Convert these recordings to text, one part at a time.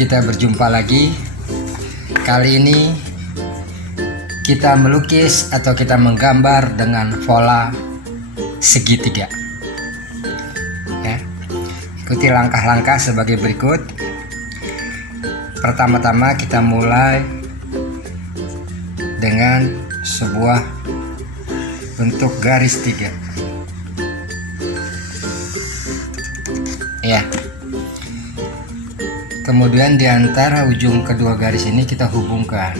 kita berjumpa lagi. Kali ini kita melukis atau kita menggambar dengan pola segitiga. Ya. Ikuti langkah-langkah sebagai berikut. Pertama-tama kita mulai dengan sebuah bentuk garis tiga. Ya. Kemudian di antara ujung kedua garis ini kita hubungkan.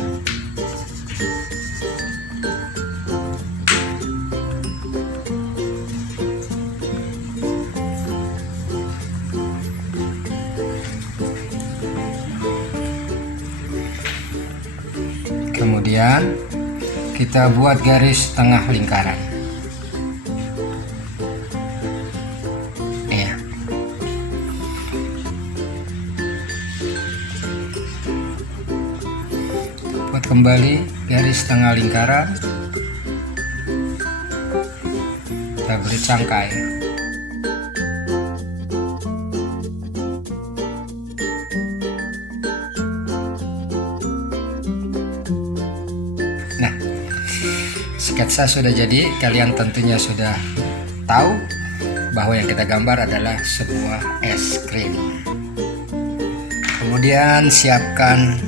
Kemudian kita buat garis tengah lingkaran. Ya. Buat kembali garis tengah lingkaran. Kita beri cangkai. Nah, sketsa sudah jadi. Kalian tentunya sudah tahu bahwa yang kita gambar adalah sebuah es krim. Kemudian siapkan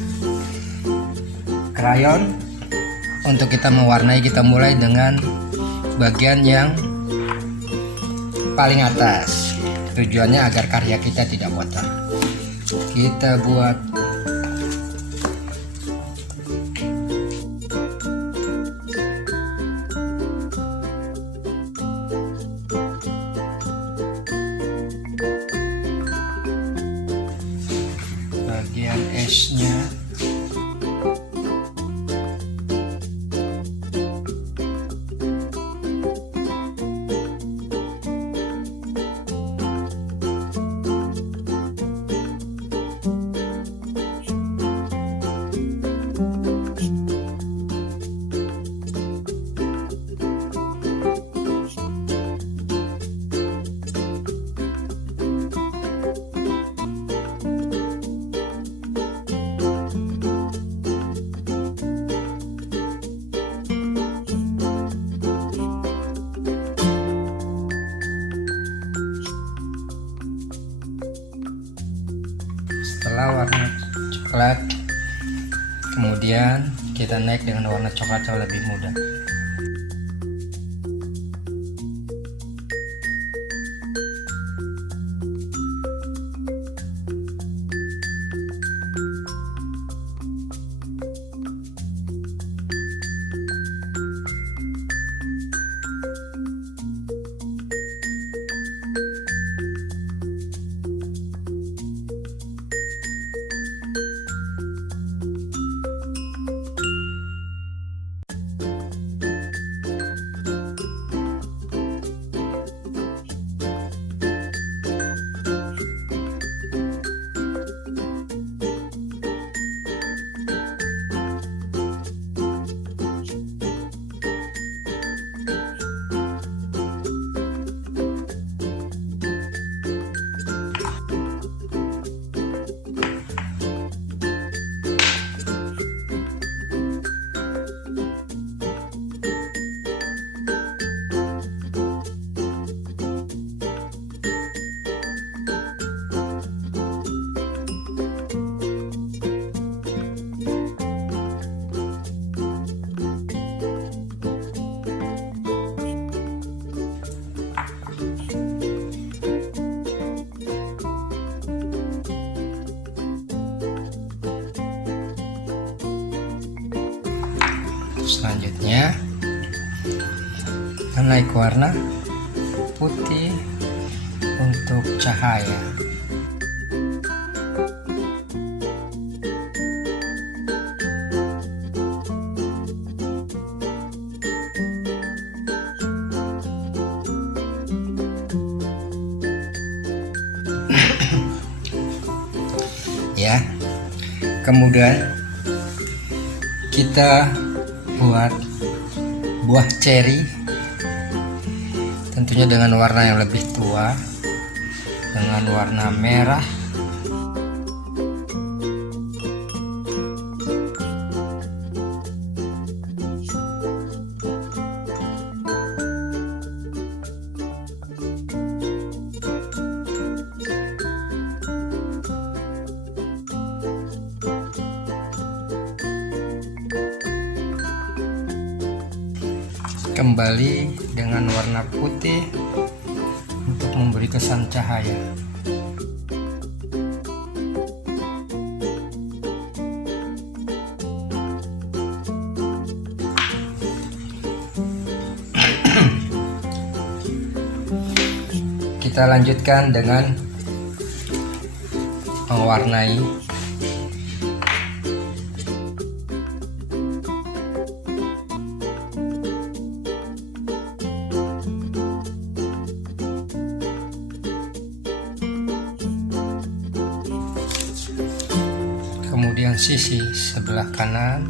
crayon untuk kita mewarnai. Kita mulai dengan bagian yang paling atas. Tujuannya agar karya kita tidak kotor. Kita buat bagian esnya. Setelah warna coklat, kemudian kita naik dengan warna coklat yang lebih mudah. Selanjutnya kita naik warna putih untuk cahaya. Ya. Kemudian kita buat buah ceri, tentunya dengan warna yang lebih tua, dengan warna merah. kembali dengan warna putih untuk memberi kesan cahaya. Kita lanjutkan dengan mewarnai. Kemudian sisi sebelah kanan.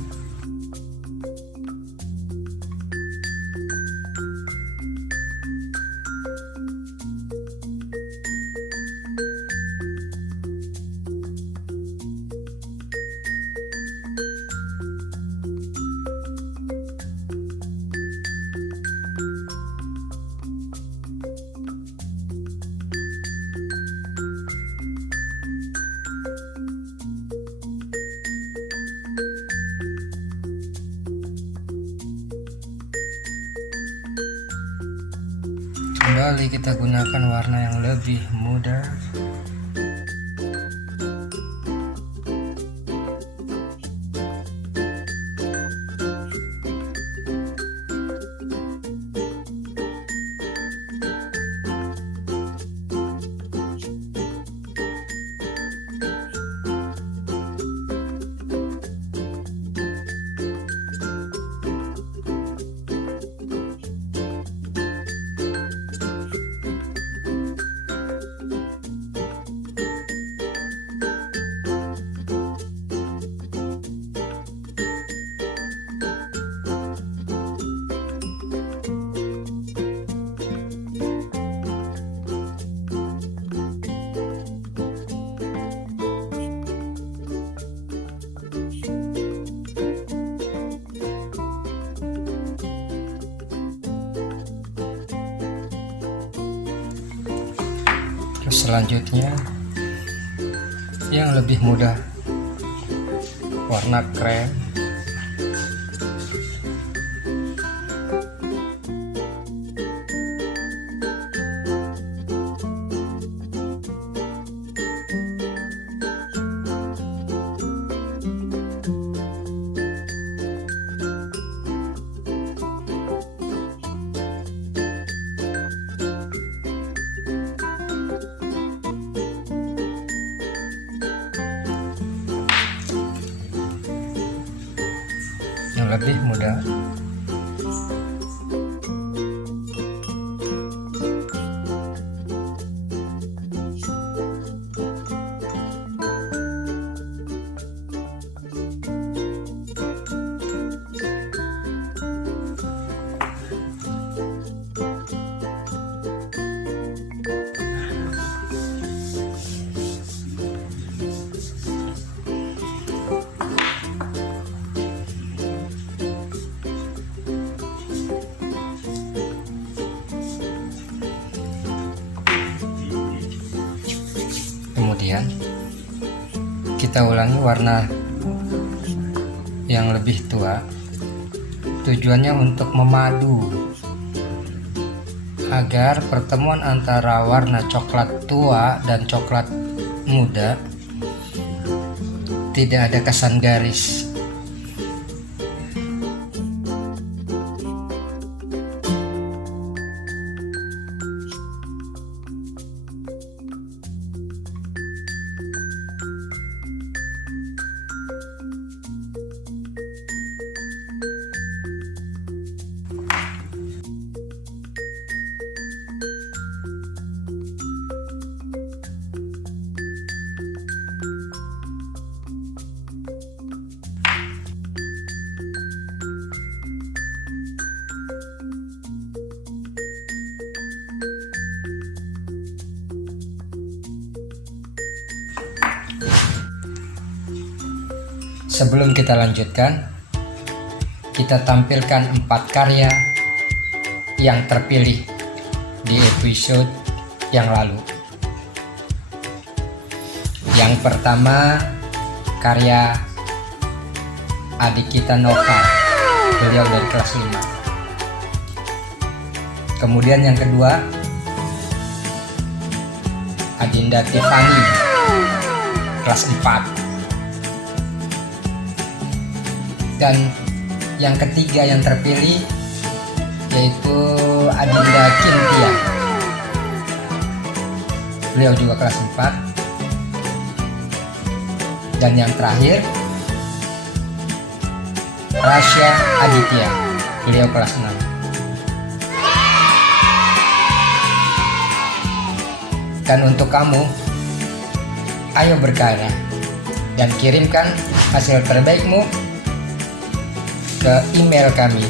Kembali kita gunakan warna yang lebih mudah. Selanjutnya yang lebih mudah, warna crayon. Yang lebih mudah. Kemudian kita ulangi warna yang lebih tua, tujuannya untuk memadu agar pertemuan antara warna coklat tua dan coklat muda tidak ada kesan garis. Sebelum kita lanjutkan, kita tampilkan 4 karya yang terpilih di episode yang lalu. Yang pertama, karya adik kita Nova, beliau dari kelas 5. Kemudian yang kedua, Adinda Tiffany, kelas 4. Dan yang ketiga yang terpilih yaitu Adinda Kintia, beliau juga kelas 4. Dan yang terakhir Rasya Aditya, beliau kelas 6. Dan untuk kamu, ayo berkarya dan kirimkan hasil terbaikmu ke email kami,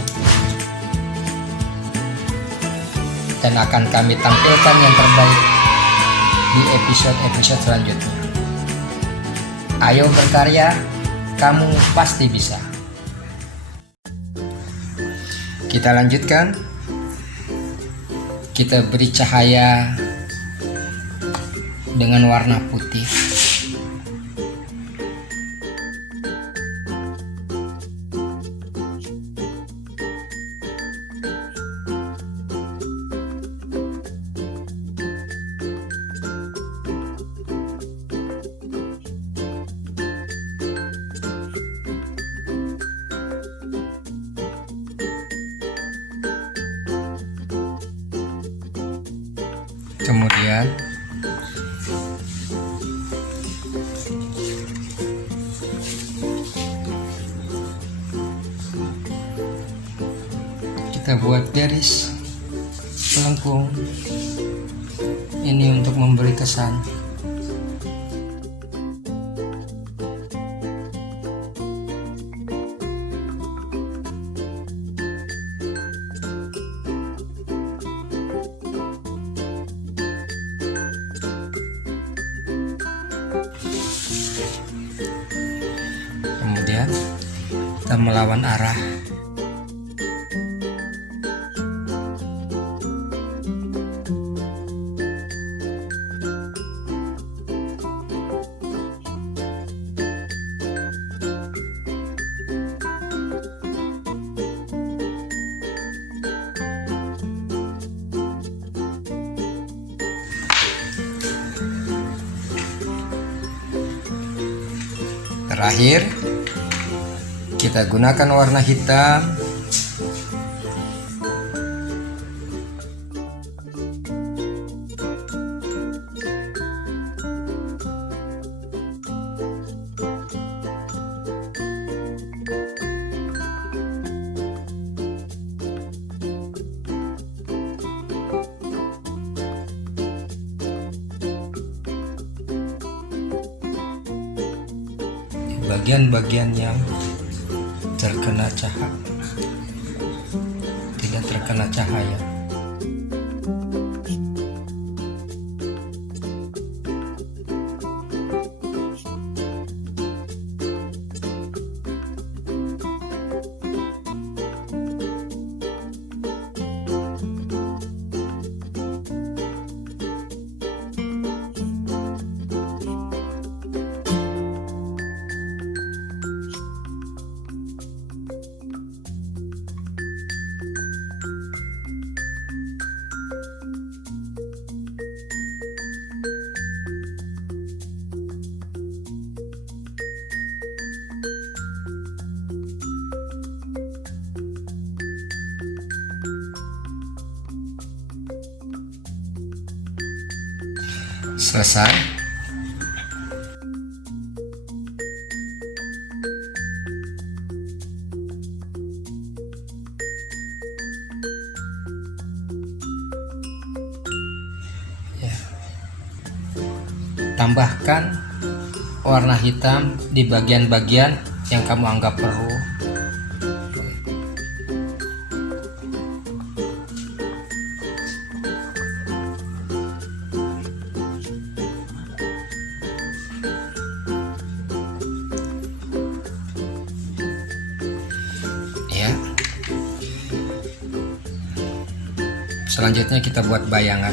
dan akan kami tampilkan yang terbaik di episode-episode selanjutnya. Ayo berkarya, kamu pasti bisa. Kita lanjutkan. Kita beri cahaya dengan warna putih. Kemudian kita buat garis melengkung ini untuk memberi kesan. Kemudian kita melawan arah. Terakhir, kita gunakan warna hitam bagian-bagian yang terkena cahaya, tidak terkena cahaya. Selesai. Ya. Tambahkan warna hitam di bagian-bagian yang kamu anggap perlu. Selanjutnya kita buat bayangan.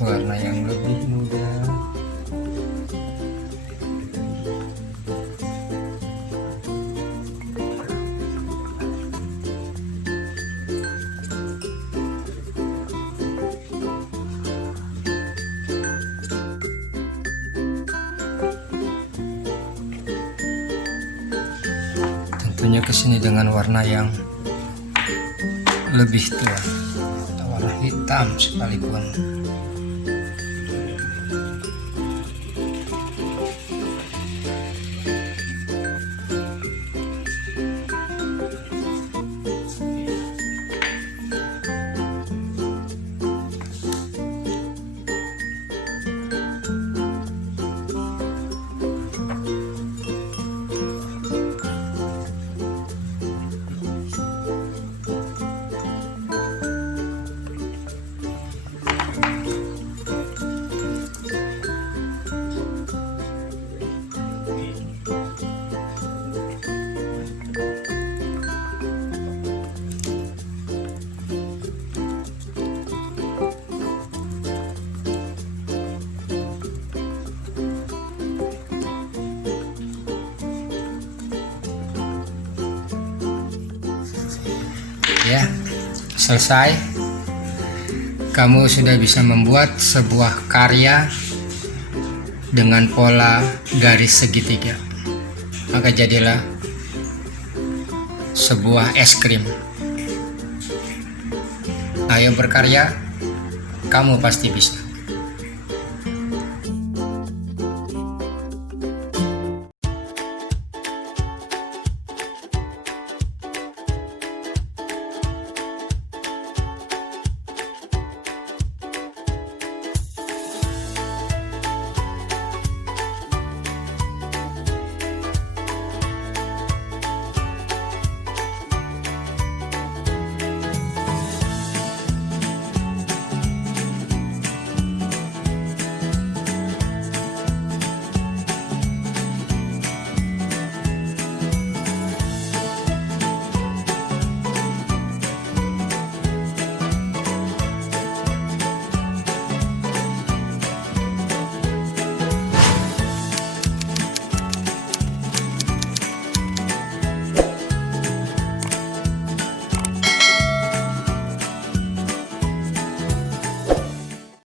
warna yang lebih mudah. Tentunya kesini dengan warna yang lebih tua atau warna hitam sekalipun. Ya, selesai. Kamu sudah bisa membuat sebuah karya dengan pola garis segitiga. Maka jadilah sebuah es krim. Ayo berkarya, kamu pasti bisa.